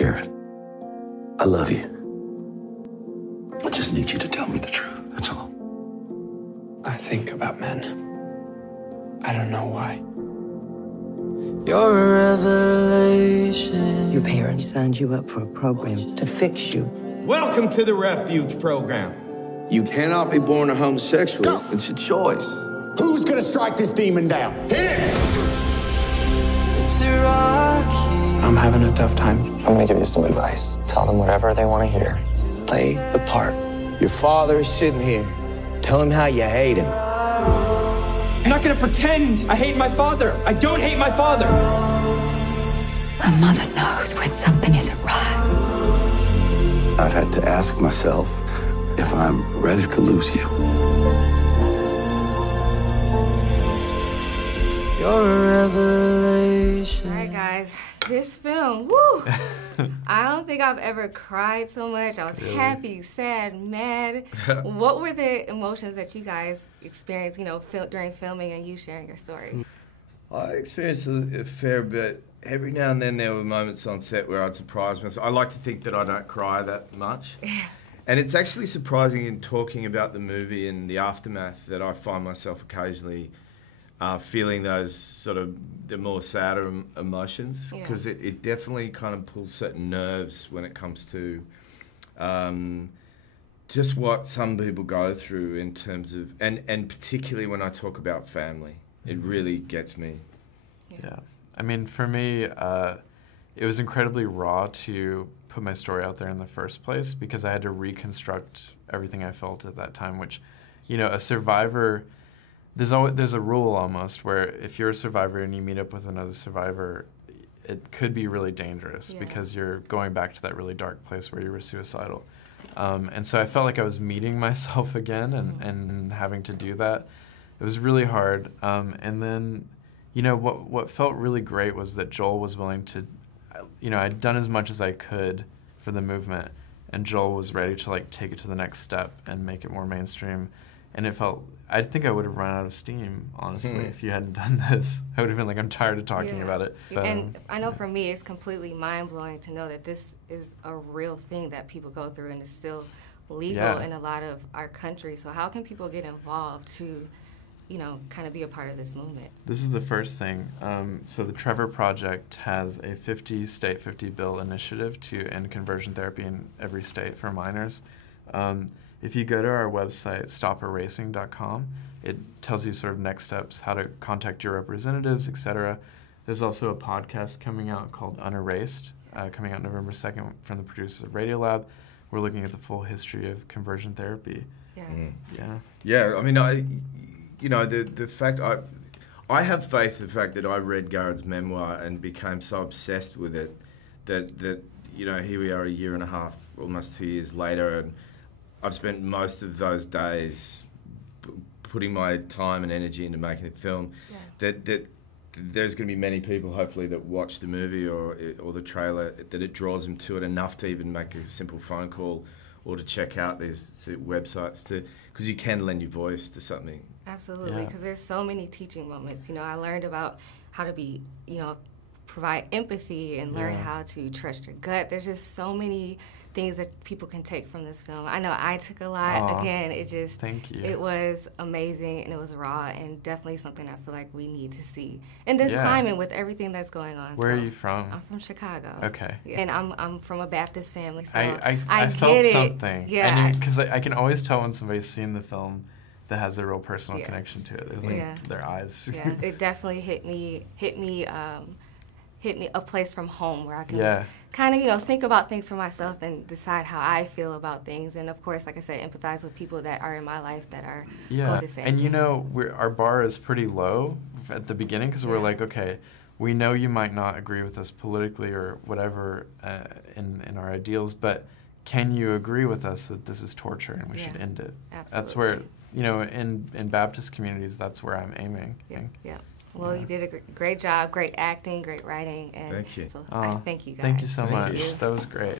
Garrett, I love you. I just need you to tell me the truth, that's all. I think about men. I don't know why. You're a revelation. Your parents signed you up for a program to fix you. Welcome to the Refuge Program. You cannot be born a homosexual. Go. It's a choice. Who's gonna strike this demon down? Hit it! It's a rocky. I'm having a tough time. I'm gonna give you some advice. Tell them whatever they want to hear. Play the part. Your father is sitting here. Tell him how you hate him. I'm not gonna pretend I hate my father. I don't hate my father. A mother knows when something isn't right. I've had to ask myself if I'm ready to lose you. You're a revelation. All right, guys, this film, woo! I don't think I've ever cried so much. I was happy, sad, mad. What were the emotions that you guys experienced, you know, during filming and you sharing your story? I experienced a fair bit. Every now and then there were moments on set where I'd surprise myself. I like to think that I don't cry that much. And it's actually surprising in talking about the movie and the aftermath that I find myself occasionally feeling those sort of the more sadder emotions, because it definitely kind of pulls certain nerves when it comes to just what some people go through in terms of, and particularly when I talk about family, it really gets me. Yeah. I mean, for me, it was incredibly raw to put my story out there in the first place, because I had to reconstruct everything I felt at that time, which, you know, a survivor, there's a rule almost where if you're a survivor and you meet up with another survivor, it could be really dangerous because you're going back to that really dark place where you were suicidal. And so I felt like I was meeting myself again and having to do that. It was really hard. And then, you know, what felt really great was that Joel was willing to, you know, I'd done as much as I could for the movement, and Joel was ready to like take it to the next step and make it more mainstream. And it felt, I think I would have run out of steam, honestly, if you hadn't done this. I would have been like, I'm tired of talking about it. But, and I know for me, it's completely mind-blowing to know that this is a real thing that people go through and is still legal in a lot of our countries. So how can people get involved to, you know, kind of be a part of this movement? This is the first thing. So the Trevor Project has a 50-state, 50-bill initiative to end conversion therapy in every state for minors. If you go to our website, stoperasing.com, it tells you sort of next steps, how to contact your representatives, etc. There's also a podcast coming out called Erased, coming out November 2nd from the producers of Radiolab. We're looking at the full history of conversion therapy. Yeah, I mean, you know, the fact, I have faith in the fact that I read Garrard's memoir and became so obsessed with it that you know, here we are a year and a half, almost 2 years later, and I've spent most of those days putting my time and energy into making the film. That there's going to be many people, hopefully, that watch the movie or the trailer, that it draws them to it enough to even make a simple phone call or to check out these websites, because you can lend your voice to something. Absolutely, because there's so many teaching moments. You know, I learned about how to be, you know, provide empathy and learn how to trust your gut. There's just so many things that people can take from this film. I know I took a lot. Again, it just, it was amazing, and it was raw, and definitely something I feel like we need to see in this climate with everything that's going on. Where are you from? I'm from Chicago. Okay. And I'm from a Baptist family, so I felt something. Yeah. Because I can always tell when somebody's seen the film that has a real personal connection to it. There's like their eyes. Yeah, it definitely hit me a place from home where I can kind of, you know, think about things for myself and decide how I feel about things. And of course, like I said, empathize with people that are in my life that are going the same and thing. You know, our bar is pretty low at the beginning, because we're like, okay, we know you might not agree with us politically or whatever in our ideals, but can you agree with us that this is torture and we should end it? Absolutely. That's where, you know, in Baptist communities, that's where I'm aiming. Yeah. Well, you did a great job, great acting, great writing. And thank you. So I thank you guys. Thank you so much. That was great.